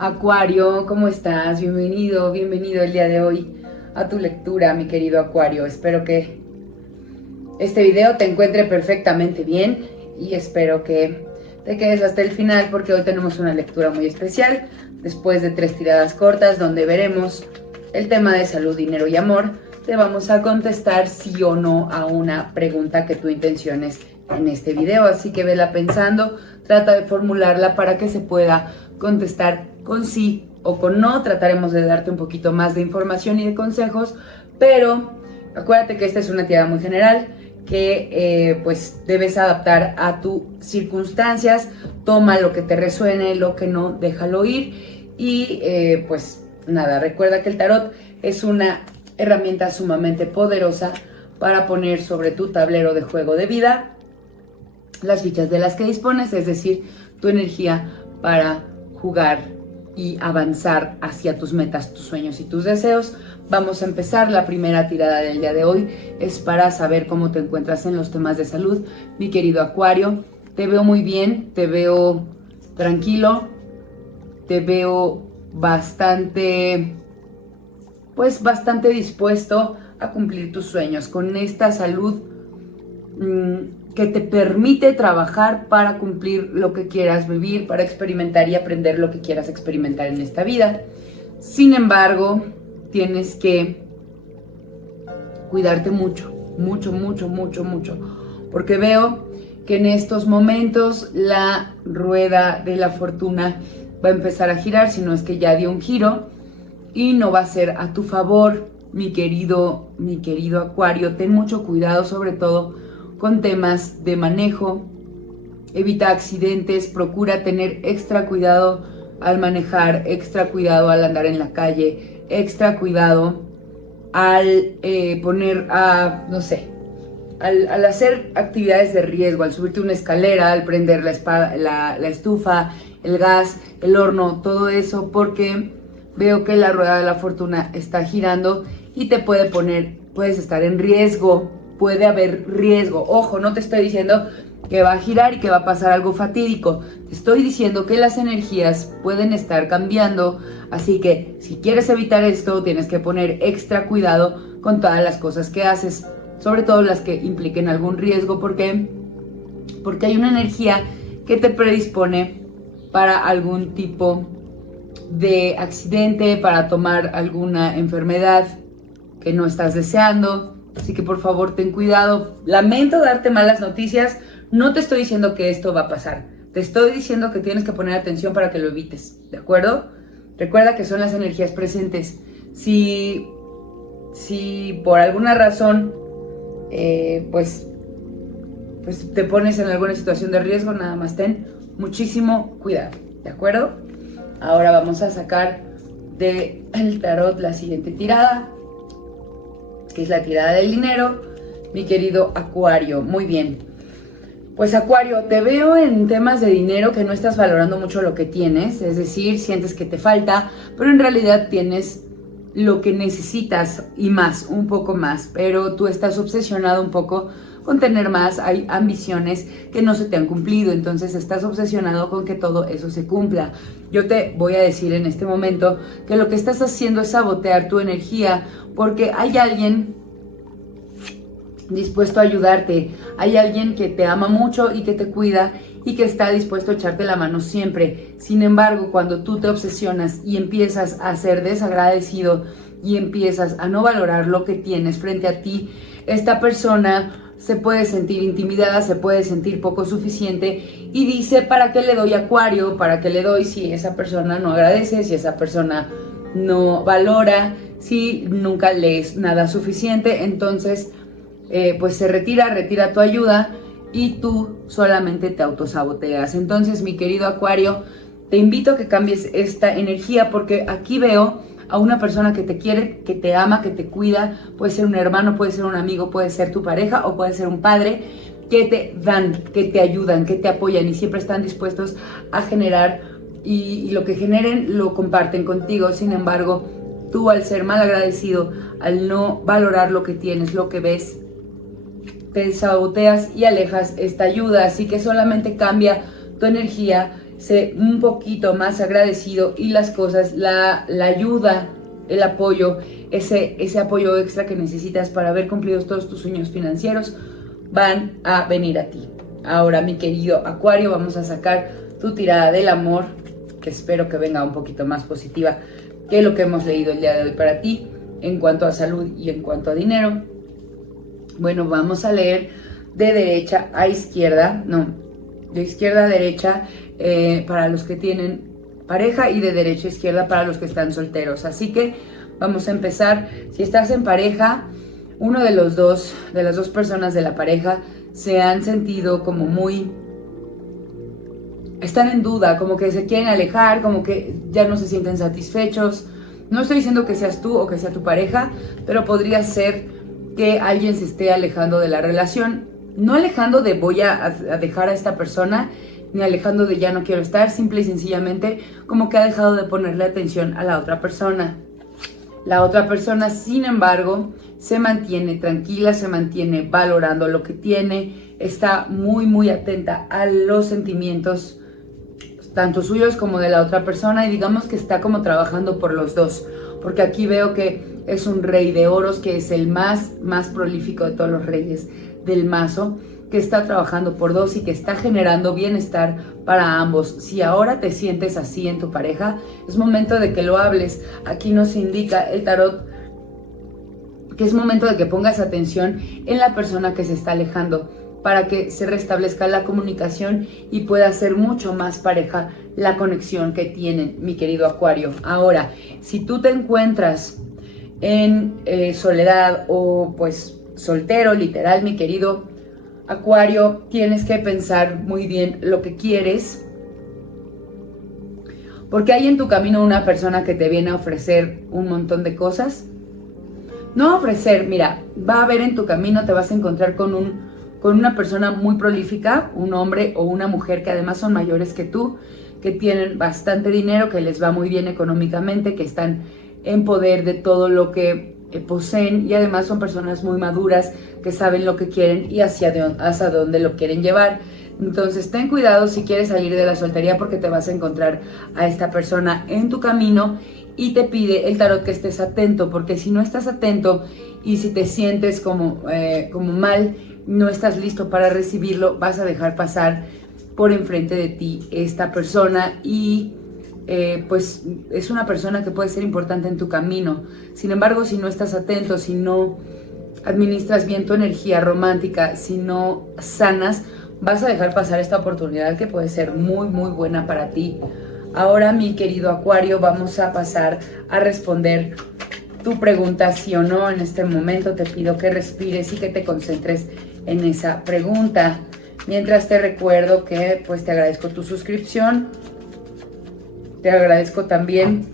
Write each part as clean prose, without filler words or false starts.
Acuario, ¿cómo estás? Bienvenido, bienvenido el día de hoy a tu lectura, mi querido Acuario. Espero que este video te encuentre perfectamente bien y espero que te quedes hasta el final porque hoy tenemos una lectura muy especial después de 3 tiradas cortas donde veremos el tema de salud, dinero y amor. Te vamos a contestar sí o no a una pregunta que tú intenciones en este video, así que vela pensando, trata de formularla para que se pueda contestar con sí o con no. Trataremos de darte un poquito más de información y de consejos, pero acuérdate que esta es una tirada muy general que pues debes adaptar a tus circunstancias. Toma lo que te resuene, lo que no, déjalo ir y pues nada, recuerda que el tarot es una herramienta sumamente poderosa para poner sobre tu tablero de juego de vida las fichas de las que dispones, es decir, tu energía para jugar y avanzar hacia tus metas, tus sueños y tus deseos. Vamos a empezar. La primera tirada del día de hoy es para saber cómo te encuentras en los temas de salud, mi querido Acuario. Te veo muy bien, te veo tranquilo, te veo bastante dispuesto a cumplir tus sueños con esta salud que te permite trabajar para cumplir lo que quieras vivir, para experimentar y aprender lo que quieras experimentar en esta vida. Sin embargo, tienes que cuidarte mucho, porque veo que en estos momentos la rueda de la fortuna va a empezar a girar, si no es que ya dio un giro, y no va a ser a tu favor, mi querido Acuario. Ten mucho cuidado, sobre todo con temas de manejo. Evita accidentes, procura tener extra cuidado al manejar, extra cuidado al andar en la calle, extra cuidado al al hacer actividades de riesgo, al subirte una escalera, al prender la estufa, el gas, el horno, todo eso, porque veo que la rueda de la fortuna está girando y puedes estar en riesgo, puede haber riesgo. Ojo, no te estoy diciendo que va a girar y que va a pasar algo fatídico. Te estoy diciendo que las energías pueden estar cambiando, así que si quieres evitar esto, tienes que poner extra cuidado con todas las cosas que haces, sobre todo las que impliquen algún riesgo, porque hay una energía que te predispone para algún tipo de accidente, para tomar alguna enfermedad que no estás deseando. Así que por favor ten cuidado. Lamento darte malas noticias, no te estoy diciendo que esto va a pasar, te estoy diciendo que tienes que poner atención para que lo evites, ¿de acuerdo? Recuerda que son las energías presentes. Si por alguna razón pues te pones en alguna situación de riesgo, nada más ten muchísimo cuidado, ¿de acuerdo? Ahora vamos a sacar del tarot la siguiente tirada, que es la tirada del dinero, mi querido Acuario. Muy bien. Pues Acuario, te veo en temas de dinero que no estás valorando mucho lo que tienes, es decir, sientes que te falta, pero en realidad tienes lo que necesitas y más, un poco más, pero tú estás obsesionado un poco con tener más. Hay ambiciones que no se te han cumplido, entonces estás obsesionado con que todo eso se cumpla. Yo te voy a decir en este momento que lo que estás haciendo es sabotear tu energía, porque hay alguien dispuesto a ayudarte, hay alguien que te ama mucho y que te cuida y que está dispuesto a echarte la mano siempre. Sin embargo, cuando tú te obsesionas y empiezas a ser desagradecido y empiezas a no valorar lo que tienes frente a ti, esta persona se puede sentir intimidada, se puede sentir poco suficiente y dice: ¿para qué le doy, Acuario? ¿Para qué le doy si esa persona no agradece, si esa persona no valora, si nunca le es nada suficiente? Entonces pues se retira tu ayuda y tú solamente te autosaboteas. Entonces, mi querido Acuario, te invito a que cambies esta energía, porque aquí veo a una persona que te quiere, que te ama, que te cuida. Puede ser un hermano, puede ser un amigo, puede ser tu pareja o puede ser un padre, que te dan, que te ayudan, que te apoyan y siempre están dispuestos a generar y lo que generen lo comparten contigo. Sin embargo, tú, al ser mal agradecido, al no valorar lo que tienes, lo que ves, te saboteas y alejas esta ayuda. Así que solamente cambia tu energía sé un poquito más agradecido y las cosas, la ayuda, el apoyo, ese apoyo extra que necesitas para haber cumplido todos tus sueños financieros van a venir a ti. Ahora, mi querido Acuario, vamos a sacar tu tirada del amor, que espero que venga un poquito más positiva que lo que hemos leído el día de hoy para ti en cuanto a salud y en cuanto a dinero. Bueno, vamos a leer de derecha a izquierda, no, de izquierda a derecha para los que tienen pareja y de derecha a izquierda para los que están solteros. Así que vamos a empezar. Si estás en pareja, uno de las dos personas de la pareja se han sentido como muy... están en duda, como que se quieren alejar, como que ya no se sienten satisfechos. No estoy diciendo que seas tú o que sea tu pareja, pero podría ser que alguien se esté alejando de la relación. No alejando de voy a dejar a esta persona, ni alejando de ya no quiero estar, simple y sencillamente como que ha dejado de ponerle atención a la otra persona. La otra persona, sin embargo, se mantiene tranquila, se mantiene valorando lo que tiene, está muy, muy atenta a los sentimientos, tanto suyos como de la otra persona, y digamos que está como trabajando por los dos, porque aquí veo que es un rey de oros, que es el más prolífico de todos los reyes del mazo, que está trabajando por dos y que está generando bienestar para ambos. Si ahora te sientes así en tu pareja, es momento de que lo hables. Aquí nos indica el tarot que es momento de que pongas atención en la persona que se está alejando para que se restablezca la comunicación y pueda ser mucho más pareja la conexión que tienen, mi querido Acuario. Ahora, si tú te encuentras en soledad o pues soltero, literal, mi querido Acuario, tienes que pensar muy bien lo que quieres, porque hay en tu camino una persona que te viene a ofrecer un montón de cosas. No ofrecer, mira, va a haber en tu camino, te vas a encontrar con una persona muy prolífica, un hombre o una mujer que además son mayores que tú, que tienen bastante dinero, que les va muy bien económicamente, que están en poder de todo lo que poseen, y además son personas muy maduras que saben lo que quieren y hacia dónde lo quieren llevar. Entonces ten cuidado si quieres salir de la soltería, porque te vas a encontrar a esta persona en tu camino y te pide el tarot que estés atento, porque si no estás atento y si te sientes como mal, no estás listo para recibirlo, vas a dejar pasar por enfrente de ti esta persona y pues es una persona que puede ser importante en tu camino. Sin embargo, si no estás atento, si no administras bien tu energía romántica, si no sanas, vas a dejar pasar esta oportunidad que puede ser muy, muy buena para ti. Ahora, mi querido Acuario, vamos a pasar a responder tu pregunta, sí o no. En este momento te pido que respires y que te concentres en esa pregunta. Mientras te recuerdo que pues te agradezco tu suscripción. Te agradezco también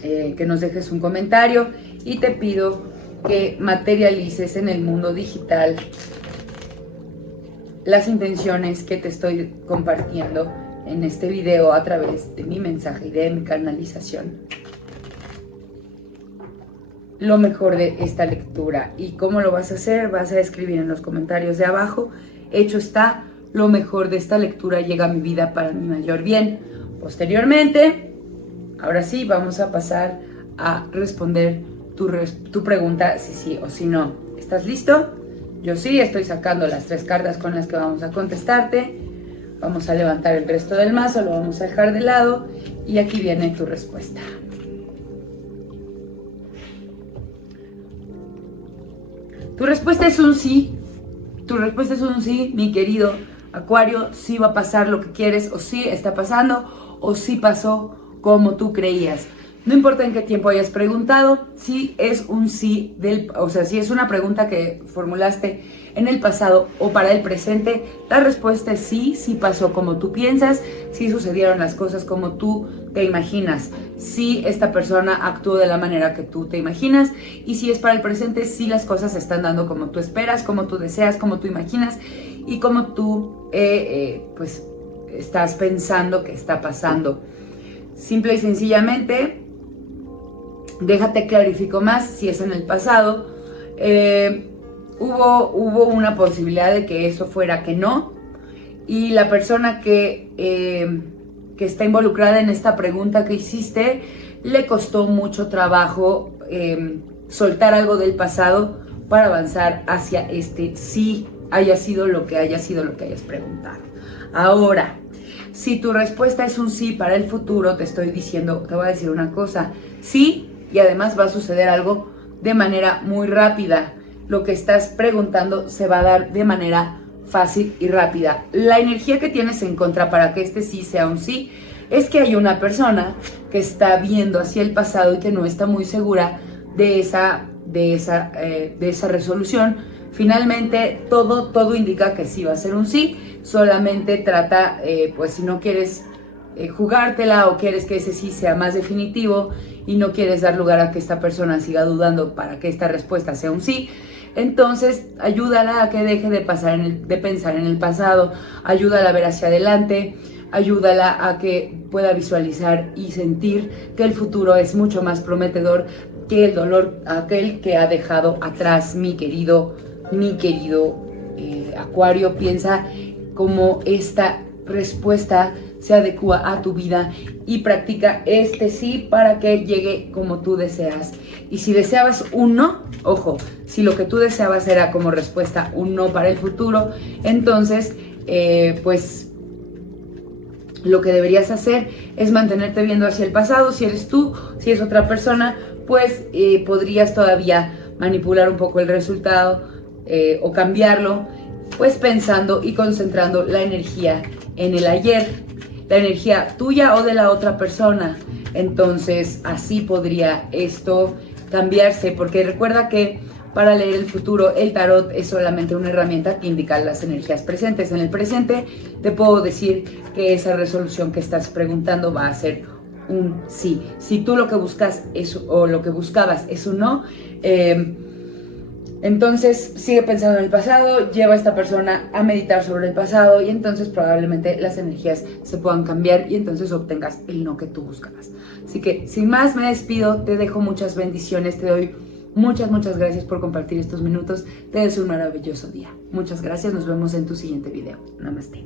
que nos dejes un comentario y te pido que materialices en el mundo digital las intenciones que te estoy compartiendo en este video a través de mi mensaje y de mi canalización. Lo mejor de esta lectura. ¿Y cómo lo vas a hacer? Vas a escribir en los comentarios de abajo: hecho está, lo mejor de esta lectura llega a mi vida para mi mayor bien. Posteriormente, ahora sí, vamos a pasar a responder tu pregunta, si sí o si no. ¿Estás listo? Yo sí, estoy sacando las 3 cartas con las que vamos a contestarte. Vamos a levantar el resto del mazo, lo vamos a dejar de lado y aquí viene tu respuesta. Tu respuesta es un sí. Tu respuesta es un sí, mi querido Acuario. Sí va a pasar lo que quieres, o sí está pasando, o sí pasó como tú creías. No importa en qué tiempo hayas preguntado, si es un sí, si es una pregunta que formulaste en el pasado o para el presente, la respuesta es sí, sí pasó como tú piensas, sí sucedieron las cosas como tú te imaginas, sí esta persona actuó de la manera que tú te imaginas, y si es para el presente, sí las cosas se están dando como tú esperas, como tú deseas, como tú imaginas y como tú pues estás pensando que está pasando. Simple y sencillamente, déjate clarifico más. Si es en el pasado, hubo una posibilidad de que eso fuera que no, y la persona que está involucrada en esta pregunta que hiciste, le costó mucho trabajo soltar algo del pasado para avanzar hacia este sí, haya sido lo que hayas preguntado. Ahora, si tu respuesta es un sí para el futuro, te voy a decir una cosa, sí, y además va a suceder algo de manera muy rápida. Lo que estás preguntando se va a dar de manera fácil y rápida. La energía que tienes en contra para que este sí sea un sí es que hay una persona que está viendo hacia el pasado y que no está muy segura de esa resolución. Finalmente todo indica que sí va a ser un sí, solamente trata, pues si no quieres jugártela o quieres que ese sí sea más definitivo y no quieres dar lugar a que esta persona siga dudando para que esta respuesta sea un sí, entonces ayúdala a que deje de pensar en el pasado, ayúdala a ver hacia adelante, ayúdala a que pueda visualizar y sentir que el futuro es mucho más prometedor que el dolor aquel que ha dejado atrás. Mi querido Acuario, piensa cómo esta respuesta se adecua a tu vida y practica este sí para que llegue como tú deseas. Y si deseabas un no, ojo, si lo que tú deseabas era como respuesta un no para el futuro, entonces pues lo que deberías hacer es mantenerte viendo hacia el pasado. Si eres tú, si es otra persona, pues podrías todavía manipular un poco el resultado o cambiarlo, pues pensando y concentrando la energía en el ayer, la energía tuya o de la otra persona. Entonces así podría esto cambiarse, porque recuerda que para leer el futuro el tarot es solamente una herramienta que indica las energías presentes. En el presente te puedo decir que esa resolución que estás preguntando va a ser un sí. Si tú lo que buscas o lo que buscabas es un no, entonces sigue pensando en el pasado, lleva a esta persona a meditar sobre el pasado y entonces probablemente las energías se puedan cambiar y entonces obtengas el no que tú buscabas. Así que sin más me despido, te dejo muchas bendiciones, te doy muchas gracias por compartir estos minutos, te deseo un maravilloso día. Muchas gracias, nos vemos en tu siguiente video. Namaste.